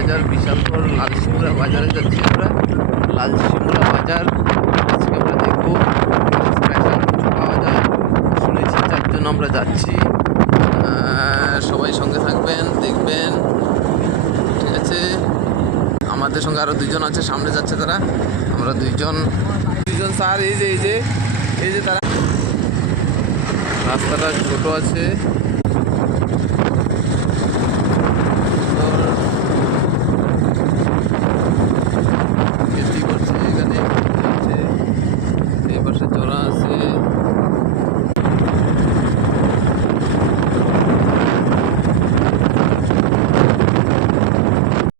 বাজার, বিশাল বড় লাল সিমড়া বাজারে যাচ্ছি আমরা। লাল সিমড়া বাজার আজকে আমরা দেখবো, স্পেশাল কিছু পাওয়া যায় শুনেছি, যার জন্য আমরা যাচ্ছি। সবাই সঙ্গে থাকবেন, দেখবেন, ঠিক আছে। আমাদের সঙ্গে আরও দুজন আছে, সামনে যাচ্ছে তারা, আমরা দুইজন স্যার। এই যে তারা, রাস্তাটা ছোট আছে।